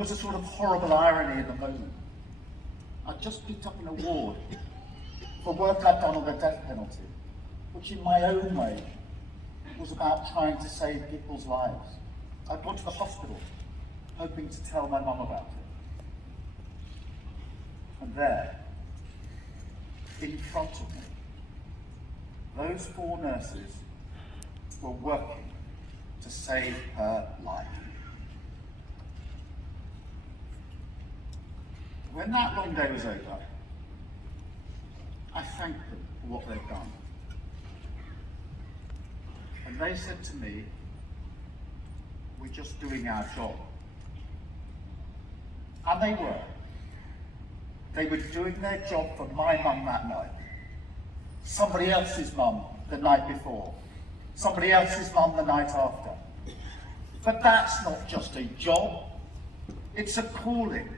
was a sort of horrible irony in the moment. I'd just picked up an award for work I'd done on the death penalty, which in my own way was about trying to save people's lives. I'd gone to the hospital, hoping to tell my mum about it. And there, in front of me, those 4 nurses were working to save her life. When that long day was over, I thanked them for what they'd done. And they said to me, "We're just doing our job." And they were. They were doing their job for my mum that night, somebody else's mum the night before, somebody else's mum the night after. But that's not just a job, it's a calling.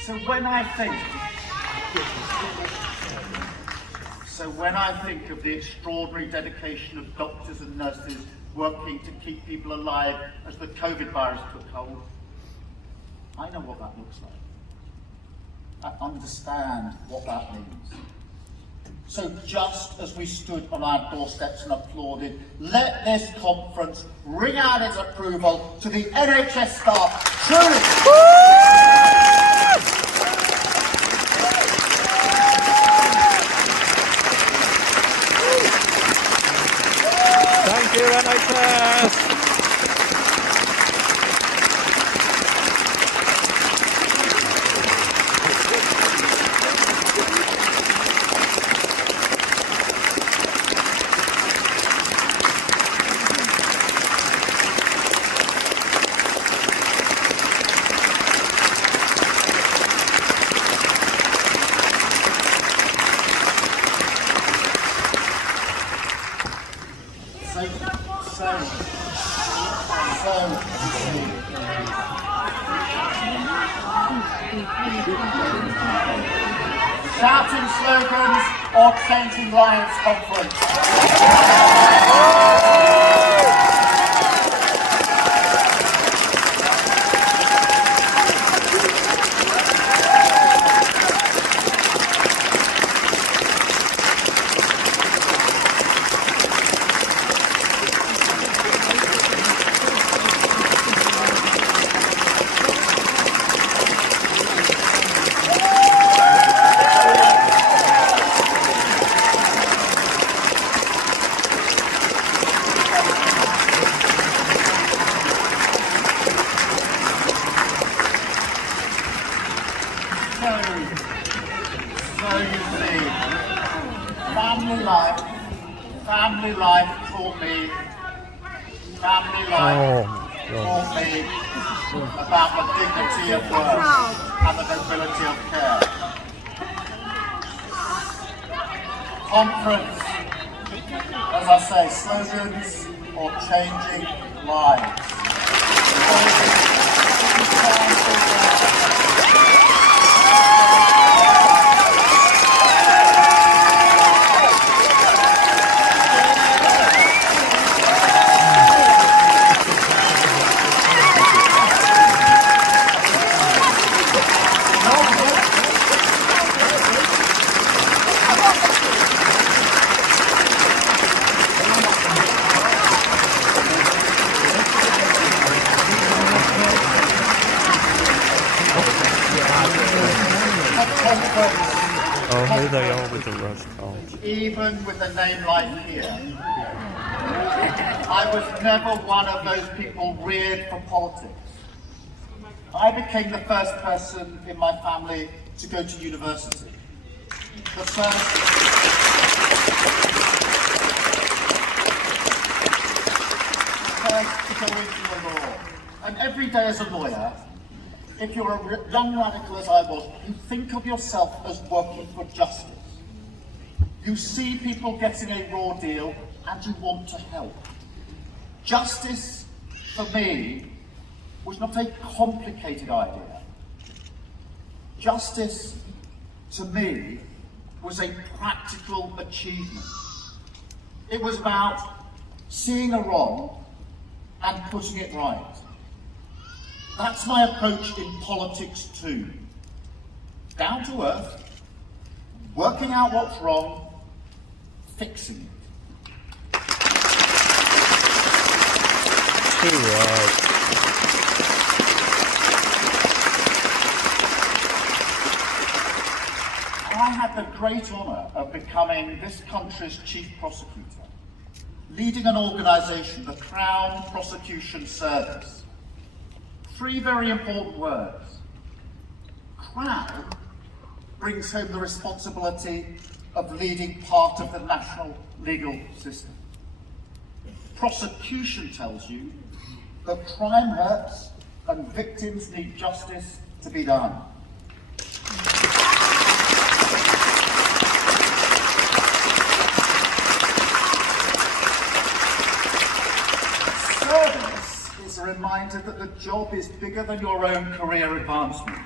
So when I think of the extraordinary dedication of doctors and nurses working to keep people alive as the COVID virus took hold, I know what that looks like. I understand what that means. So just as we stood on our doorsteps and applauded, let this conference ring out its approval to the NHS staff. Truly. Thank you, NHS. Shouting slogans or changing lines conference. Family life taught me about the dignity of work and the nobility of care. Conference, as I say, slogans or changing lives. Oh, here they are with the rust out. Even with a name like Keir, I was never one of those people reared for politics. I became the first person in my family to go to university. The first to go into the law. And every day as a lawyer, if you're a young radical as I was, you think of yourself as working for justice. You see people getting a raw deal and you want to help. Justice, for me, was not a complicated idea. Justice, to me, was a practical achievement. It was about seeing a wrong and putting it right. That's my approach in politics too. Down to earth, working out what's wrong, fixing it. Too right. I had the great honour of becoming this country's chief prosecutor, leading an organisation, the Crown Prosecution Service. 3 very important words. Crown brings home the responsibility of leading part of the national legal system. Prosecution tells you that crime hurts and victims need justice to be done. Service is a reminder that the job is bigger than your own career advancement.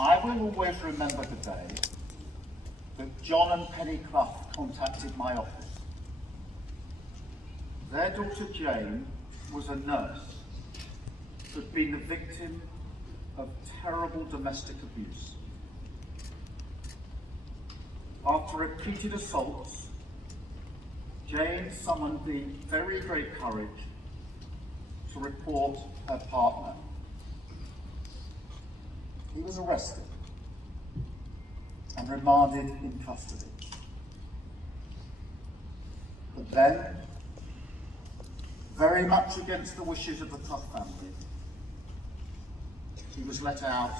I will always remember the day that John and Penny Clough contacted my office. Their daughter Jane was a nurse who'd been the victim of terrible domestic abuse. After repeated assaults, Jane summoned the very great courage to report her partner. He was arrested and remanded in custody. But then, very much against the wishes of the Clough family, he was let out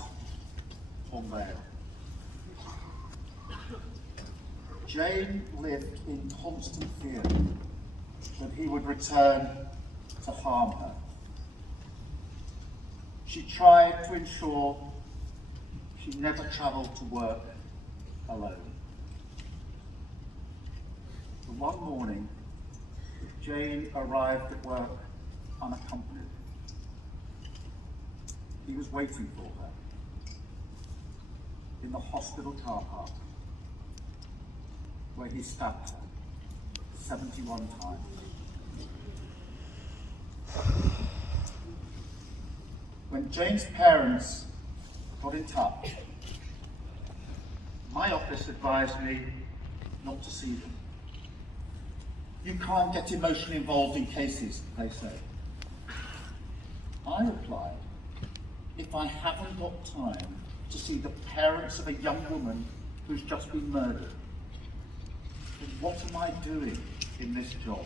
on bail. Jane lived in constant fear that he would return to harm her. She tried to ensure she never travelled to work alone. But one morning, Jane arrived at work unaccompanied. He was waiting for her in the hospital car park, where he stabbed her 71 times. When Jane's parents got in touch, my office advised me not to see them. You can't get emotionally involved in cases, they say. I replied, if I haven't got time to see the parents of a young woman who's just been murdered, then what am I doing in this job?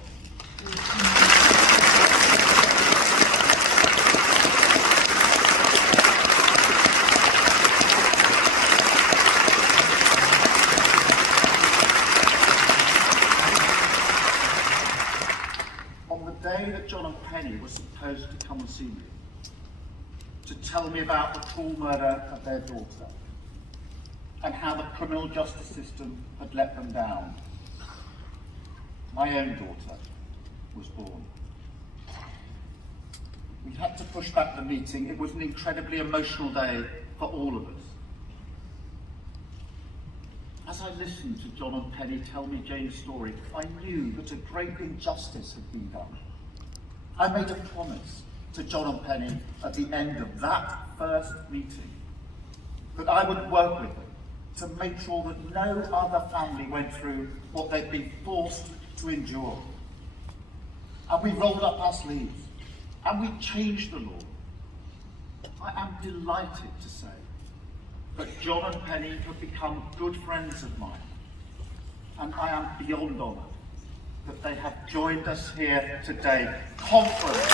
On the day that John and Penny were supposed to come and see me, to tell me about the cruel murder of their daughter and how the criminal justice system had let them down, my own daughter was born. We had to push back the meeting. It was an incredibly emotional day for all of us. As I listened to John and Penny tell me Jane's story, I knew that a great injustice had been done. I made a promise to John and Penny at the end of that first meeting that I would work with them to make sure that no other family went through what they'd been forced to endure. And we rolled up our sleeves and we changed the law. I am delighted to say that John and Penny have become good friends of mine, and I am beyond honoured that they have joined us here today, confident.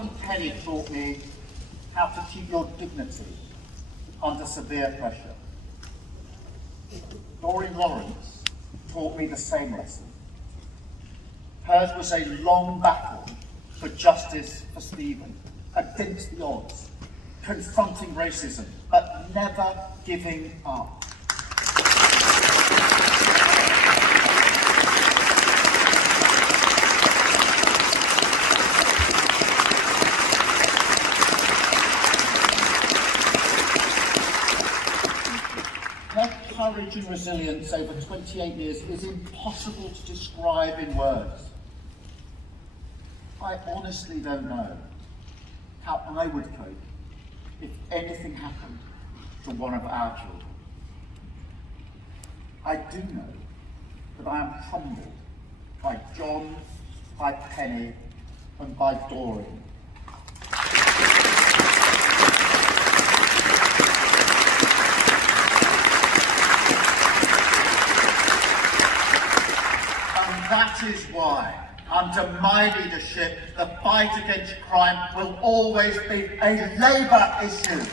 and Penny taught me how to keep your dignity under severe pressure. Doreen Lawrence taught me the same lesson. Hers was a long battle for justice for Stephen, against the odds, confronting racism, but never giving up. Her courage and resilience over 28 years is impossible to describe in words. I honestly don't know how I would cope if anything happened to one of our children. I do know that I am humbled by John, by Penny, and by Doreen. That is why, under my leadership, the fight against crime will always be a Labour issue.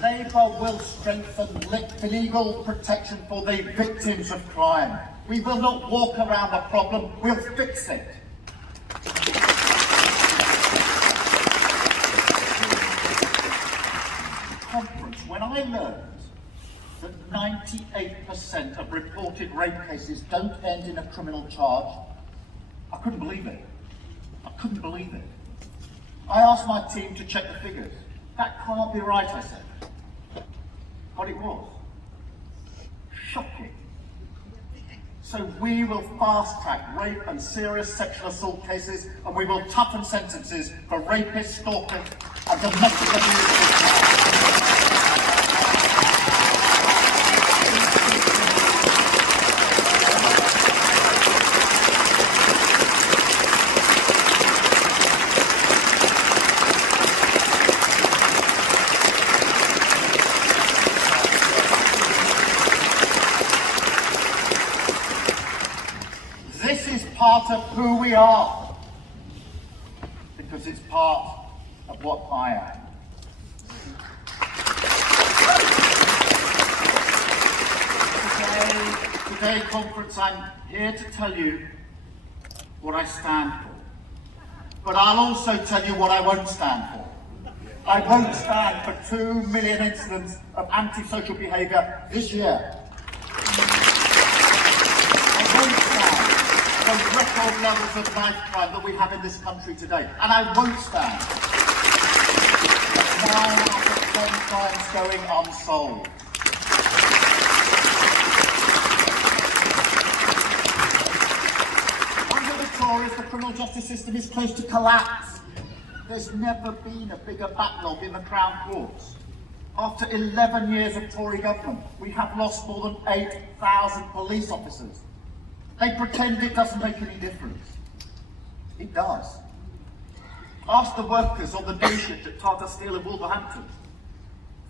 Labour will strengthen legal protection for the victims of crime. We will not walk around the problem, we'll fix it. Conference, when I learned that 98% of reported rape cases don't end in a criminal charge, I couldn't believe it. I couldn't believe it. I asked my team to check the figures. That can't be right, I said. But it was. Shocking. So we will fast-track rape and serious sexual assault cases, and we will toughen sentences for rapists, stalkers, and domestic abusers. This is part of who we are, because it's part of what I am. Today, conference, I'm here to tell you what I stand for. But I'll also tell you what I won't stand for. I won't stand for 2 million incidents of antisocial behaviour this year. I won't stand the record levels of knife crime that we have in this country today. And I won't stand 9 out of 10 crimes going unsolved. Under the Tories, the criminal justice system is close to collapse. There's never been a bigger backlog in the Crown Courts. After 11 years of Tory government, we have lost more than 8,000 police officers. They pretend it doesn't make any difference. It does. Ask the workers on the day shift at Tata Steel in Wolverhampton.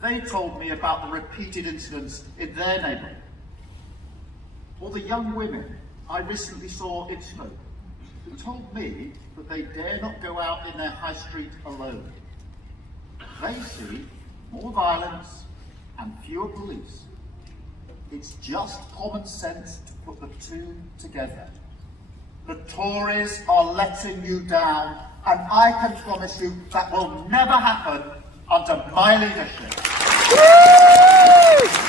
They told me about the repeated incidents in their neighbourhood. Or the young women I recently saw in Stoke, who told me that they dare not go out in their high street alone. They see more violence and fewer police. It's just common sense to put the two together. The Tories are letting you down, and I can promise you that will never happen under my leadership. Woo!